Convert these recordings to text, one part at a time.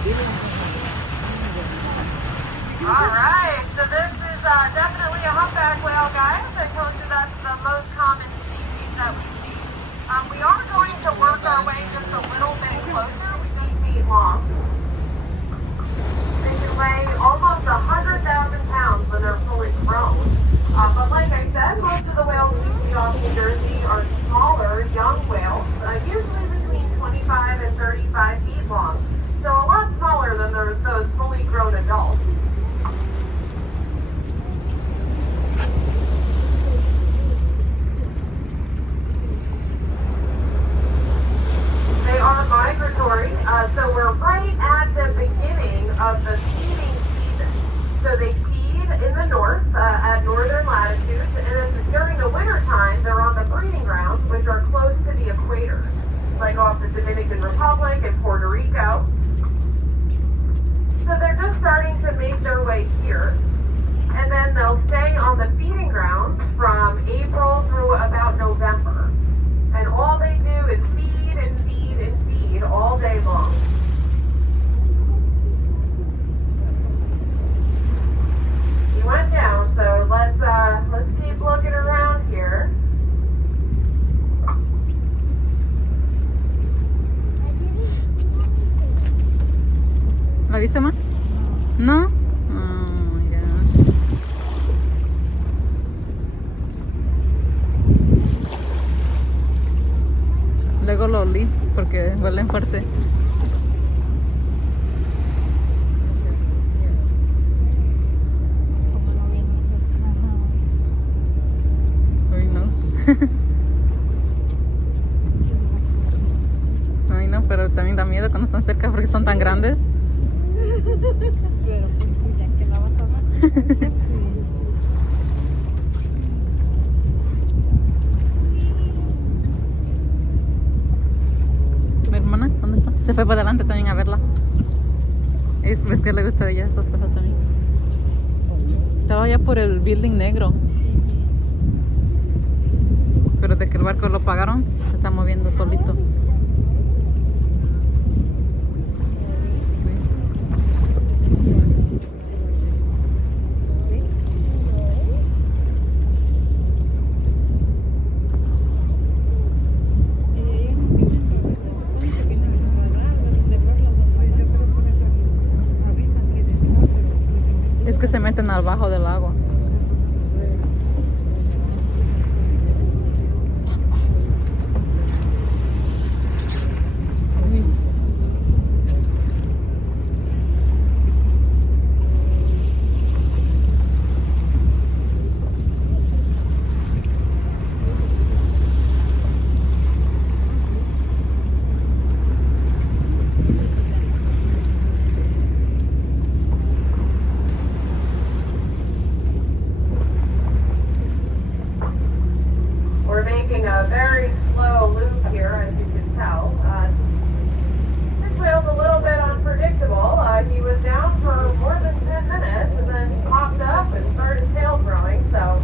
Alright, so this is definitely a humpback whale, guys. I told you that's the most common species that we see. We are going to work our way just a little bit closer. We 8 feet long. They can weigh almost 100,000 pounds when they're fully grown. But like I said, most of the whales we see off New Jersey are smaller, young whales, usually between 25 and 35 feet long. So a lot smaller than those fully grown adults. They are migratory, so we're right at the beginning of the feeding season. So they feed in the north at northern latitudes, and then during the winter time, they're on the breeding grounds, which are close to the equator, like off the Dominican Republic and Puerto Rico. So they're just starting to make their way here, and then they'll stay on the feeding grounds from April through about November. And all they do is feed and feed and feed all day long. He went down, so let's keep looking around here. ¿La viste más? ¿No? Oh, ya. Luego lo olí porque huelen fuerte. Uy, no. Ay, no, pero también da miedo cuando están cerca porque son tan grandes. Pero pues sí, ya que la vas a ver. Sí. Mi hermana, ¿dónde está? Se fue para adelante también a verla. Es que le gusta de ella esas cosas también. Estaba allá por el building negro. Pero de que el barco lo pagaron, se está moviendo solito. Es que se meten al bajo del agua. A very slow loop here, as you can tell. This whale's a little bit unpredictable. He was down for more than 10 minutes and then popped up and started tail throwing. So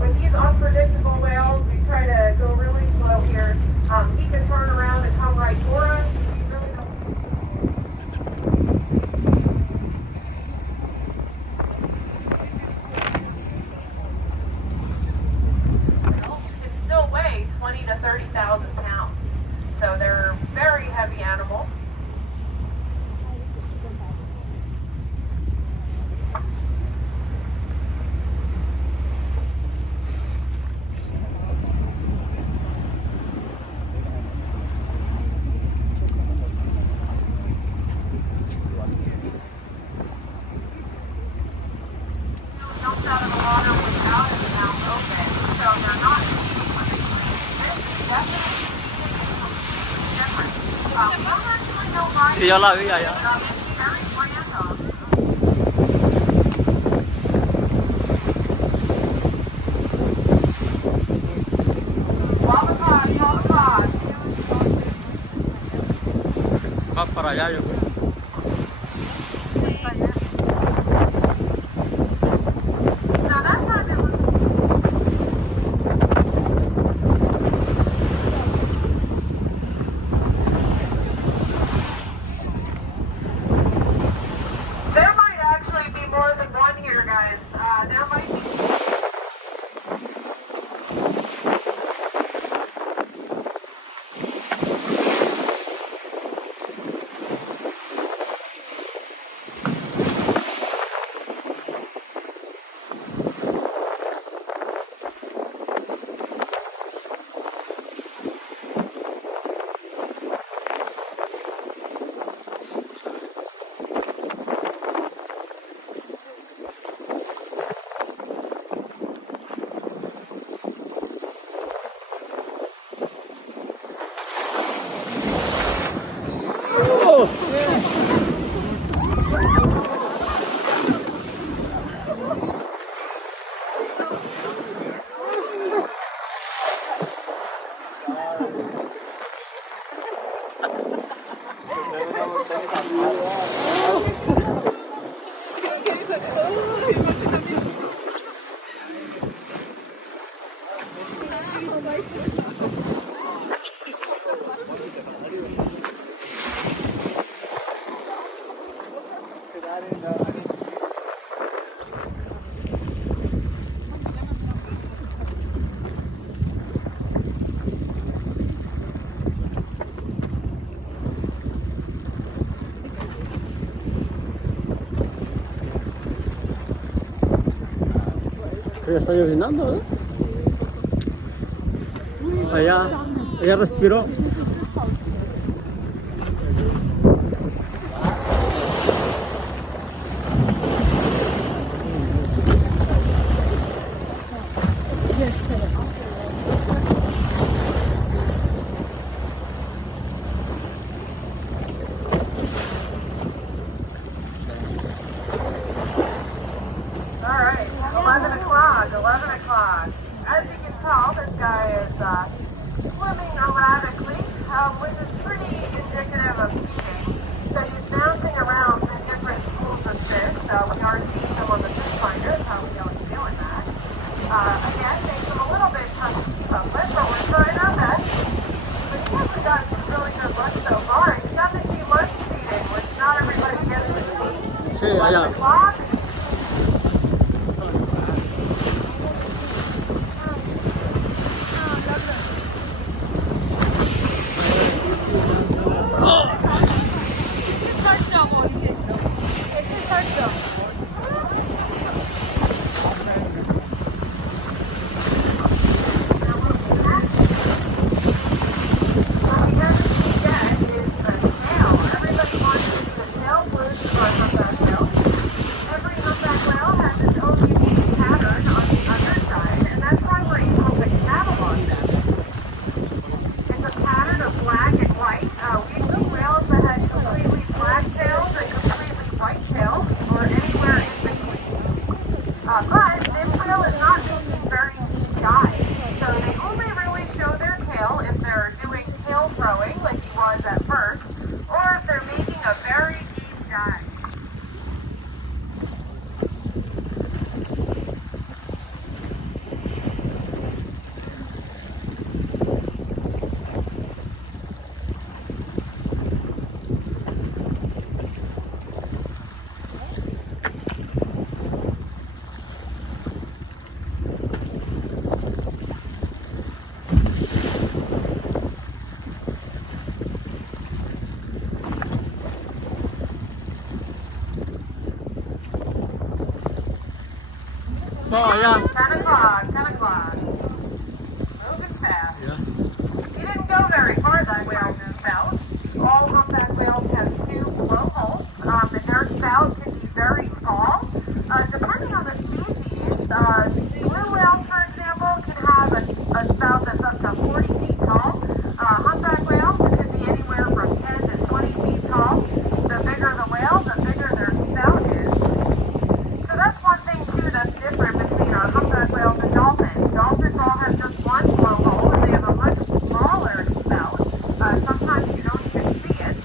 with these unpredictable whales, we try to go really slow here. He can turn around and come right for us. We really don't. Weigh 20 to 30,000 pounds. So they're very heavy animals. Jumps out of the water without his mouth open. So they're not eating when they Sí, yo la vi allá. Va para allá, yo creo. ya está llovinando, ¿eh? Allá respiró. All right, 11 o'clock, 11 o'clock. As you can tell, this guy is swimming erratically, which is pretty indicative of feeding. So he's bouncing around through different schools of fish. We are seeing him on the fish finder. That's how we know he's doing that. Again, makes him a little bit tough to keep up with, but we're trying our best. But he hasn't gotten some really good looks so far. He's got to see lunch feeding, which not everybody gets to see. Sí, 11 allá. o'clock. But this whale is not making very deep dives, so they only really show their tail if they're doing tail throwing like he was at first, or if they're making a very deep dive. Oh, allá. 10 o'clock, 10 o'clock. Moving fast. He didn't go very far, that whale's spout. All humpback whales have two blowholes, and their spout can be very tall. Depending on the species, blue whales, for example, can have a spout that's up to 40 feet tall. Humpback whales, it could be anywhere from 10 to 20 feet tall. The bigger the whale, the bigger their spout is. So that's one thing, too, that's different between our humpback whales and dolphins. Dolphins all have just one blowhole, and they have a much smaller spout. Sometimes you don't even see it.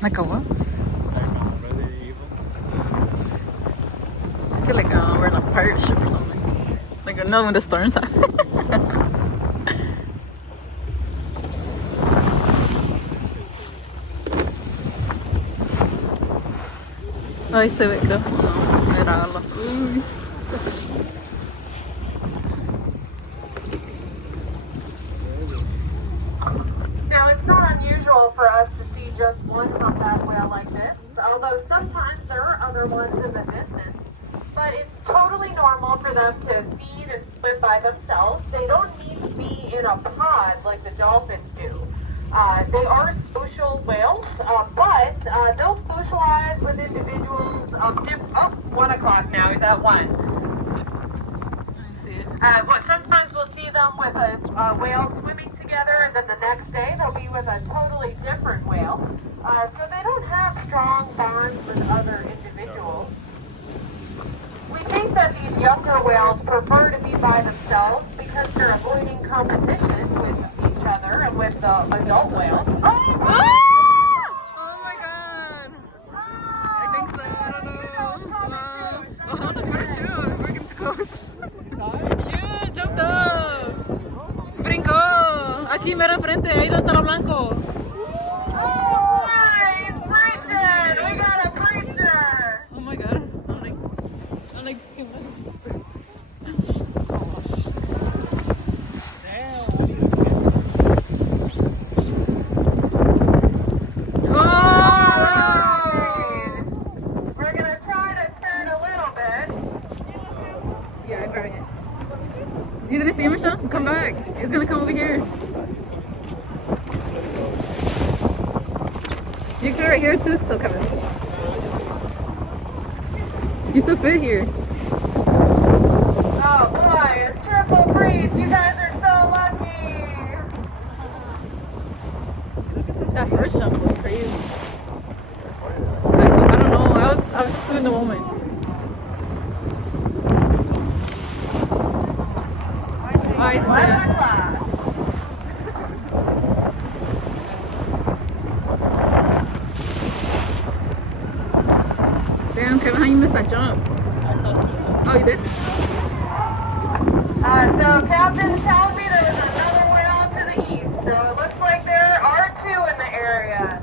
Like a what? I feel like we're on a pirate ship or something. Like no, when the storms happen. Ahí se ve, creo. No, era algo. Uy. Now, it's not unusual for us to see just one humpback whale like this, although sometimes there are other ones in the distance. But it's totally normal for them to feed and swim by themselves. They don't need to be in a pod like the dolphins do. They are social whales, but they'll socialize with individuals of different. Oh, 1 o'clock now. He's at 1. I see it. Sometimes we'll see them with a whale swimming together. together, and then the next day they'll be with a totally different whale. So they don't have strong bonds with other individuals. We think that these younger whales prefer to be by themselves because they're avoiding competition with each other and with the adult whales. Oh my god! I think so. I don't know. Wow. Oh, I'm looking for shoes. We're getting too close. Yeah, jumped up. Brincó. Aquí mero enfrente. Ahí donde está lo blanco. Oh, boy, he's preaching! We got a preacher! Oh my god. I'm like. We're gonna try to turn a little bit. Yeah, I'm grabbing it. You didn't see him, Michelle? Come back. It's gonna come over here. You can right here too, still coming. You still fit here. Oh boy, a triple breach. You guys are so lucky. That first jump was crazy. I don't know. I was just in the moment. I 11 said. o'clock. Damn, Kevin, how you missed that jump? Oh, you did? So Captain's telling me there was another whale to the east. So it looks like there are two in the area.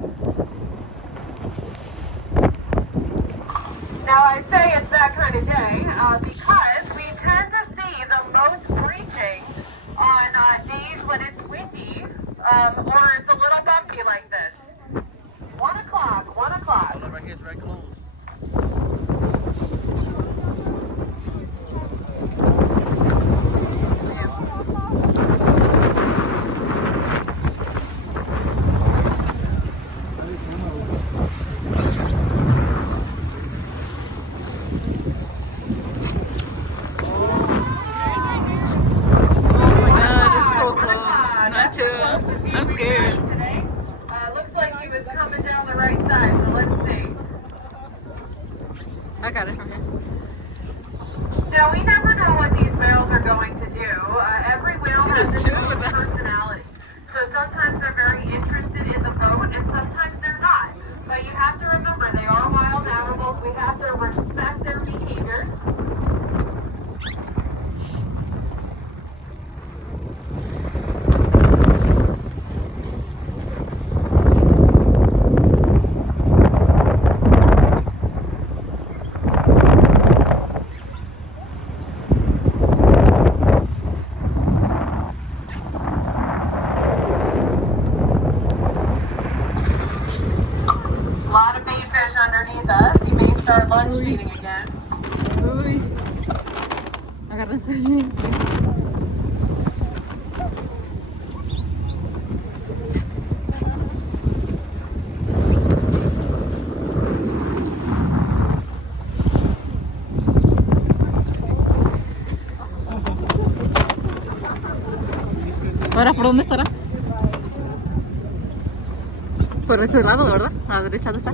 Now I say it's that kind of day because we tend to see the most breaching on days when it's windy or it's a little bumpy like this. 1 o'clock, 1 o'clock. Right here, it's right close. I'm scared. Today. Looks like he was coming down the right side, so let's see. I got it from here. Now, we never know what these whales are going to do. Every whale has its Chill own with that. personality. So sometimes they're very interested in the boat, and sometimes they're not. But you have to remember, they are wild animals. We have to respect their behaviors. Underneath us, he may start lunge feeding again. Uy. Agárrense bien. Ahora, ¿por dónde estará? Por ese lado, ¿verdad? A la derecha de esa.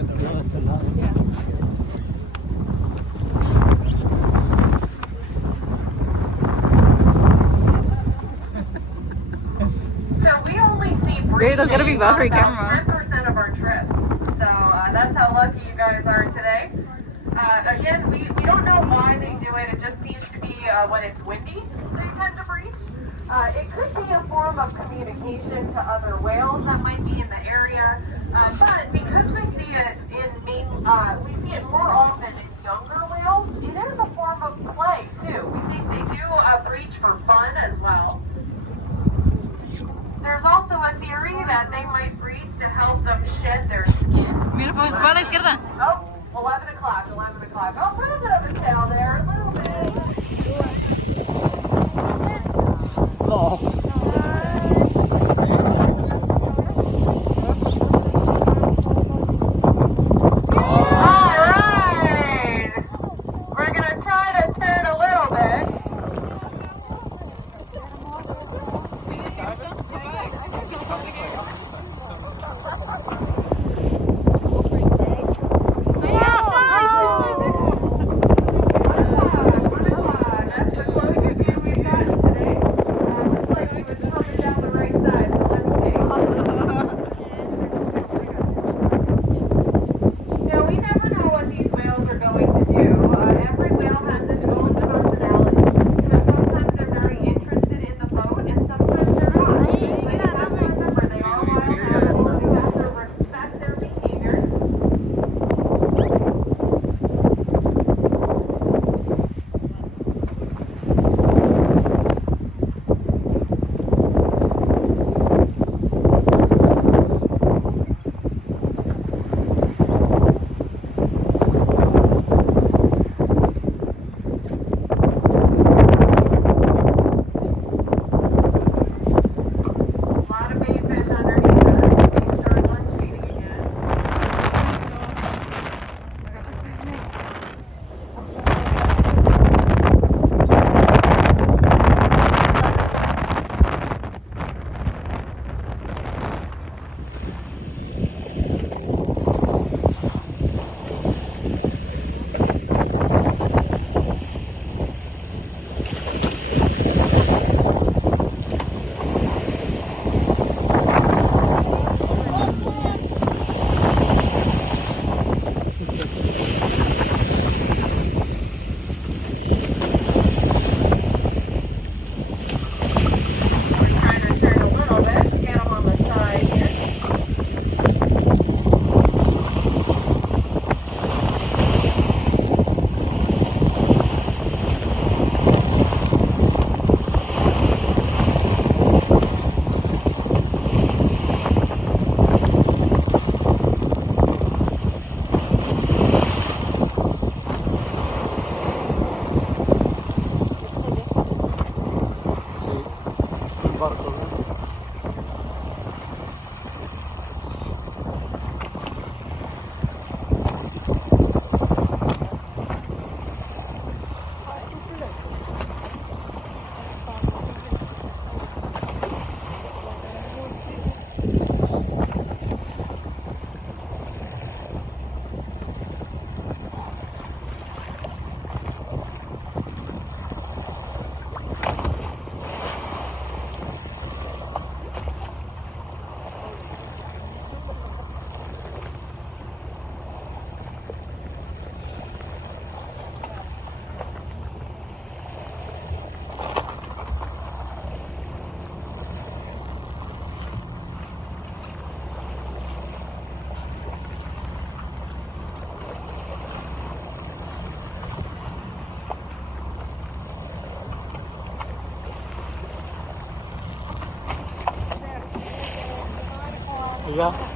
So we only see Wait, there's gotta be breaching on battery about camera. 10% of our trips. So that's how lucky you guys are today. Again, we don't know why they do it. It just seems to be when it's windy, they tend to breach. It could be a form of communication to other whales that might be in the area. But because we see it we see it more often in younger whales, it is a form of play too. We think they do breach for fun as well. There's also a theory that they might breach to help them shed their skin. Mira, pues, va a la izquierda. Oh, 11 o'clock, 11 o'clock. Oh, a little bit of a tail there, a little bit. Oh. All right. We're going to try to turn a little bit. barco. Iya.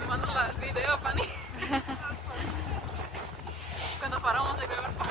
Me manda el video, Fanny. Cuando paramos de grabar.